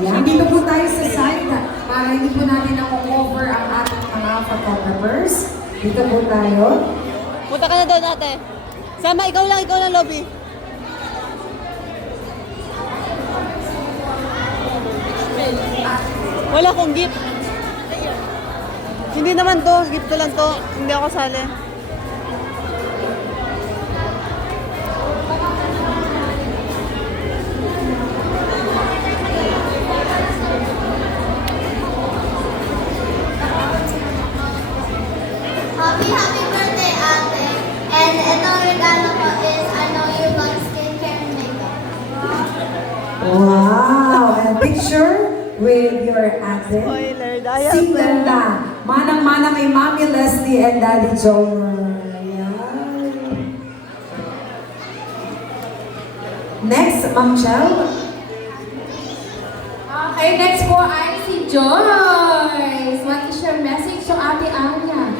Ayan, dito po tayo sa side para hindi po natin na-cover ang ating mga photographers. Dito po tayo. Punta ka na doon ate. Sama, ikaw lang lobby. Wala akong gift. Hindi naman to, gift ko lang to. Hindi ako sali. Happy birthday, ate. And itong regalo ko is, I know you love skincare and makeup. Wow! And picture with your ate. Spoiler, dahil Si Ganda. Manang-mana kay Mami Leslie and Daddy Jomer. Ayan. Next, Ma'am Chel. Okay, next po ay si Joyce. What is your message to Ate Anya?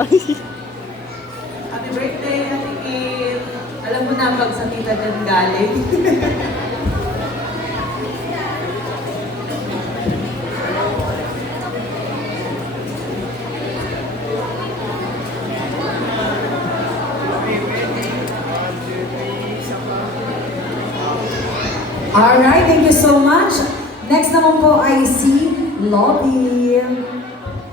Happy birthday, Ate Kim. Alam mo na pag sa tita dyan galing. Alright, thank you so much. Next naman po ay si Lobby.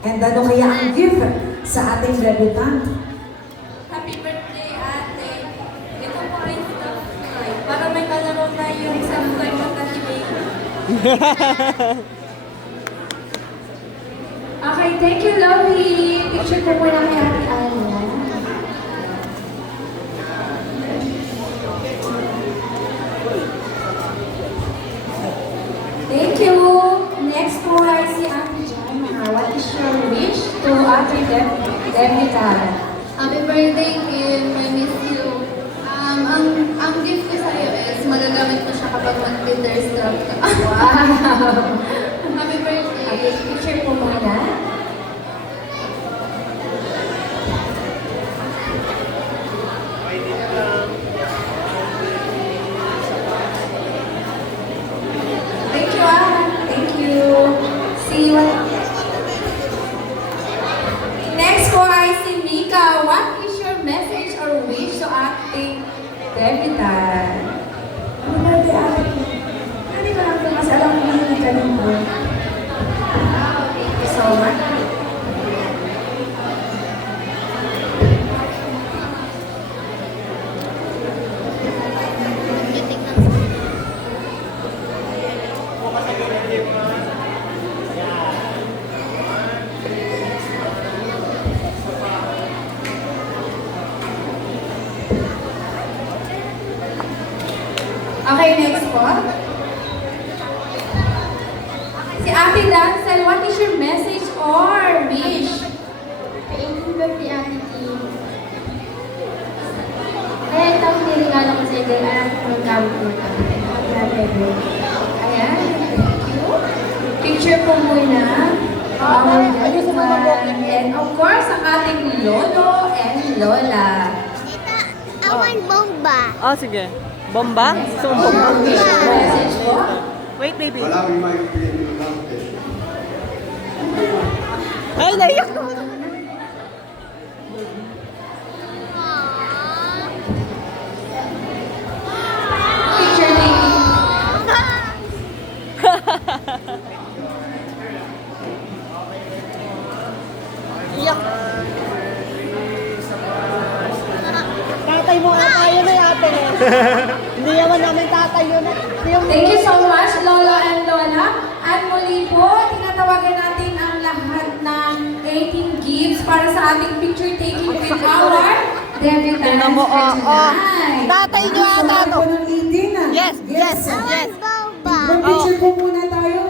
And ano kaya ang gift sa ating debutant? Happy birthday, Ate. Ito po ay stuff toy. Para may kalaro na yung isang toy mo na si Baby. Okay, thank you, Lovey. Picture ko muna kay Ate Anya. Thank you. Next po ay si Ate Jana. What is your wish to Ate Debutant? Happy birthday, Kim. I miss you. Ang gift ko sa'yo is magagamit ko siya kapag mag-Tinderstruck ka. Wow! Happy birthday. Okay, picture po muna. Thank you, Thank you. See you. Next po ay si Mika. What is your message or wish to ating debutant? Ano ba ito, ate? Hindi ko lang ito kasi alam ko hindi ka din po. Thank you so much. Okay, next po. Si Ate Dancel, what is your message or wish? Thank you, birthday, Ate Kim. Kaya ito ang niregalo ko sa'yo dahil alam ko magkamit mo ito. Ayan, thank you. Picture po muna. Our debutant. And of course, ang ating lolo and lola. Tita, awan bomba. Oh, sige. Bomba? Gusto mo bomba? Message po. Wait, baby. Wala may maipigil yung lantes. Ay, naiyak na. Picture taking. Iyak. Tatay mo nga tayo na yate. Hindi naman namin tatay yun. Thank you so much, Lolo and Lola. At muli po, tinatawagan natin ang lahat ng 18 gifts para sa ating picture taking with our debutant Tingnan mo, for oh. tonight. Tatay nyo ata to. Sa ng 18 ah. Yes, yes, yes. Bomba. Mag-picture po muna tayo.